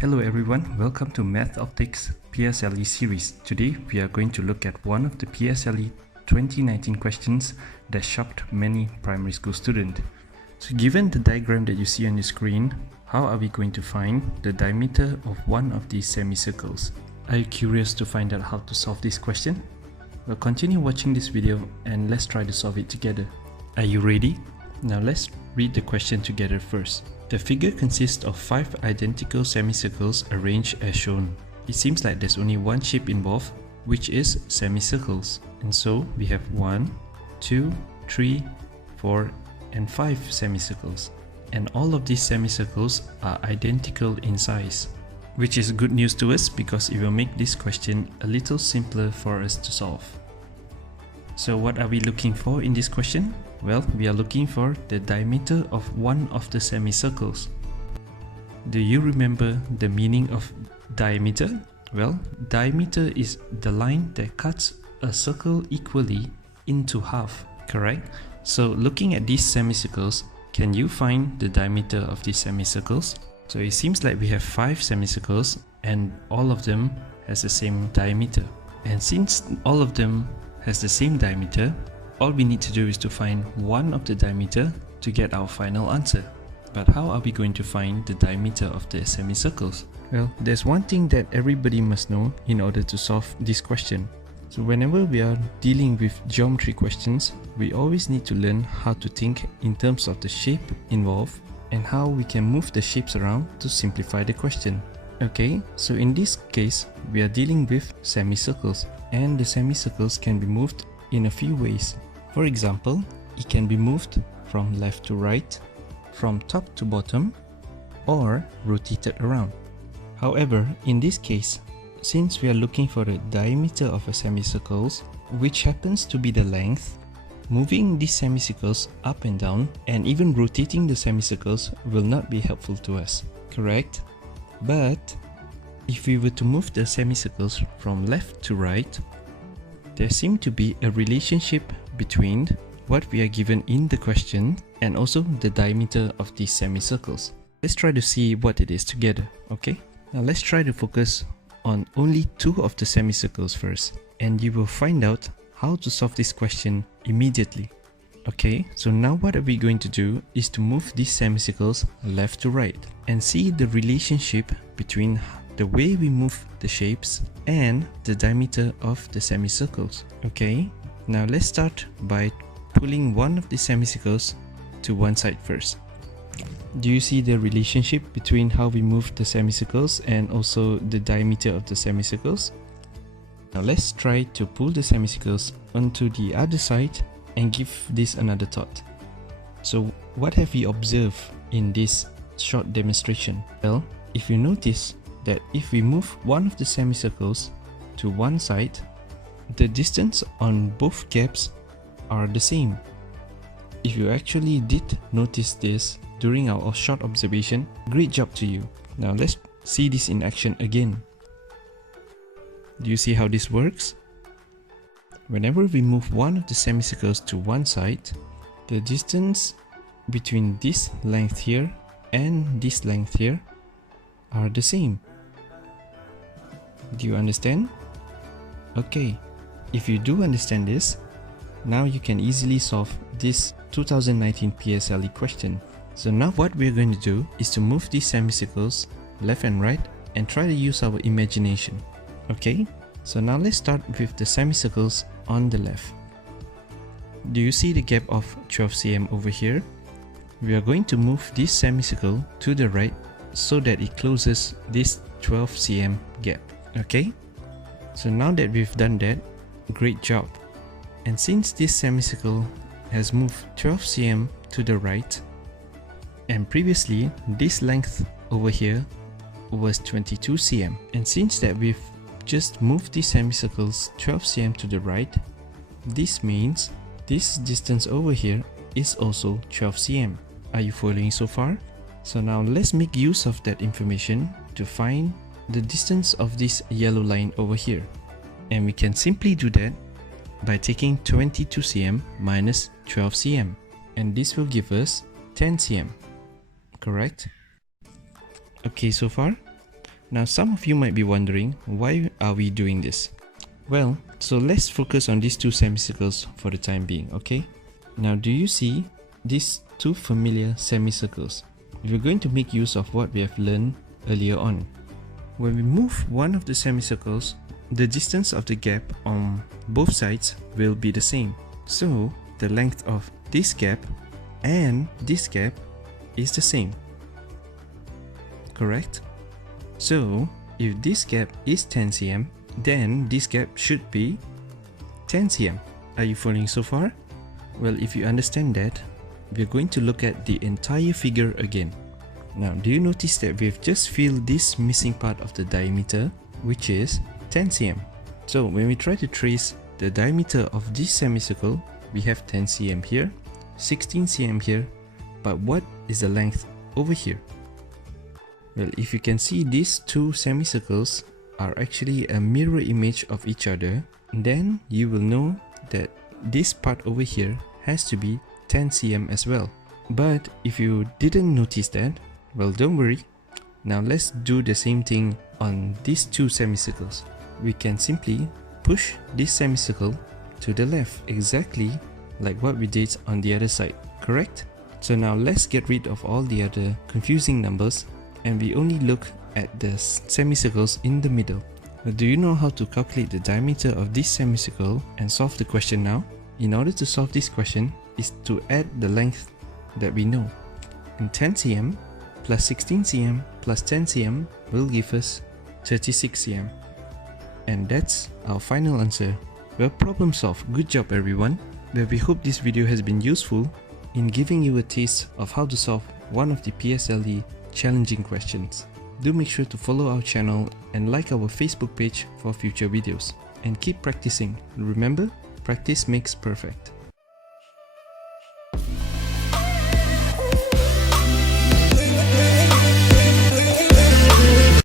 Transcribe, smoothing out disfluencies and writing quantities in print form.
Hello everyone, welcome to Math Optics PSLE series. Today we are going to look at one of the PSLE 2019 questions that shocked many primary school students. So given the diagram that you see on the screen, how are we going to find the diameter of one of these semicircles? Are you curious to find out how to solve this question? Well, continue watching this video and let's try to solve it together. Are you ready? Now let's read the question together first. The figure consists of 5 identical semicircles arranged as shown. It seems like there's only one shape involved, which is semicircles. And so we have 1, 2, 3, 4, and 5 semicircles. And all of these semicircles are identical in size, which is good news to us because it will make this question a little simpler for us to solve. So what are we looking for in this question? Well, we are looking for the diameter of one of the semicircles. Do you remember the meaning of diameter? Well, diameter is the line that cuts a circle equally into half, correct? So looking at these semicircles, can you find the diameter of these semicircles? So it seems like we have 5 semicircles and all of them has the same diameter. And since all of them has the same diameter, all we need to do is to find one of the diameter to get our final answer. But how are we going to find the diameter of the semicircles? Well, there's one thing that everybody must know in order to solve this question. So whenever we are dealing with geometry questions, we always need to learn how to think in terms of the shape involved and how we can move the shapes around to simplify the question. Okay, so in this case, we are dealing with semicircles, and the semicircles can be moved in a few ways. For example, it can be moved from left to right, from top to bottom, or rotated around. However, in this case, since we are looking for the diameter of a semicircles, which happens to be the length, moving these semicircles up and down and even rotating the semicircles will not be helpful to us, correct? But if we were to move the semicircles from left to right, there seems to be a relationship between what we are given in the question and also the diameter of these semicircles. Let's try to see what it is together, okay? Now let's try to focus on only 2 of the semicircles first, and you will find out how to solve this question immediately. Okay, so now what are we going to do is to move these semicircles left to right and see the relationship between the way we move the shapes and the diameter of the semicircles. Okay, now let's start by pulling one of the semicircles to one side first. Do you see the relationship between how we move the semicircles and also the diameter of the semicircles? Now let's try to pull the semicircles onto the other side and give this another thought. So what have we observed in this short demonstration? Well, if you notice that if we move one of the semicircles to one side, the distance on both gaps are the same. If you actually did notice this during our short observation, great job to you. Now let's see this in action again. Do you see how this works? Whenever we move one of the semicircles to one side, the distance between this length here and this length here are the same. Do you understand? Okay, if you do understand this, now you can easily solve this 2019 PSLE question. So now what we're going to do is to move these semicircles left and right and try to use our imagination. Okay, so now let's start with the semicircles on the left. Do you see the gap of 12 cm over here? We are going to move this semicircle to the right so that it closes this 12 cm gap. Okay, so now that we've done that, great job. And since this semicircle has moved 12 cm to the right, and previously this length over here was 22 cm, and since that we've just moved these semicircles 12 cm to the right, this means this distance over here is also 12 cm. Are you following so far? So now let's make use of that information to find the distance of this yellow line over here. And we can simply do that by taking 22 cm minus 12 cm, and this will give us 10 cm, correct? Okay, so far? Now some of you might be wondering, why are we doing this? Well, so let's focus on these two semicircles for the time being, okay? Now do you see these two familiar semicircles? We're going to make use of what we have learned earlier on. When we move one of the semicircles, the distance of the gap on both sides will be the same. So the length of this gap and this gap is the same. Correct? So if this gap is 10 cm, then this gap should be 10 cm. Are you following so far? Well, if you understand that, we're going to look at the entire figure again. Now, do you notice that we've just filled this missing part of the diameter, which is 10 cm. So when we try to trace the diameter of this semicircle, we have 10 cm here, 16 cm here, but what is the length over here? Well, if you can see, these two semicircles are actually a mirror image of each other, then you will know that this part over here has to be 10 cm as well. But if you didn't notice that, well, don't worry. Now let's do the same thing on these two semicircles. We can simply push this semicircle to the left, exactly like what we did on the other side, correct? So now let's get rid of all the other confusing numbers and we only look at the semicircles in the middle. But do you know how to calculate the diameter of this semicircle and solve the question now? In order to solve this question is to add the length that we know. And 10 cm plus 16 cm plus 10 cm will give us 36 cm. And that's our final answer. Well, problem solved. Good job everyone. Well, we hope this video has been useful in giving you a taste of how to solve one of the PSLE challenging questions. Do make sure to follow our channel and like our Facebook page for future videos. And keep practicing. Remember, practice makes perfect.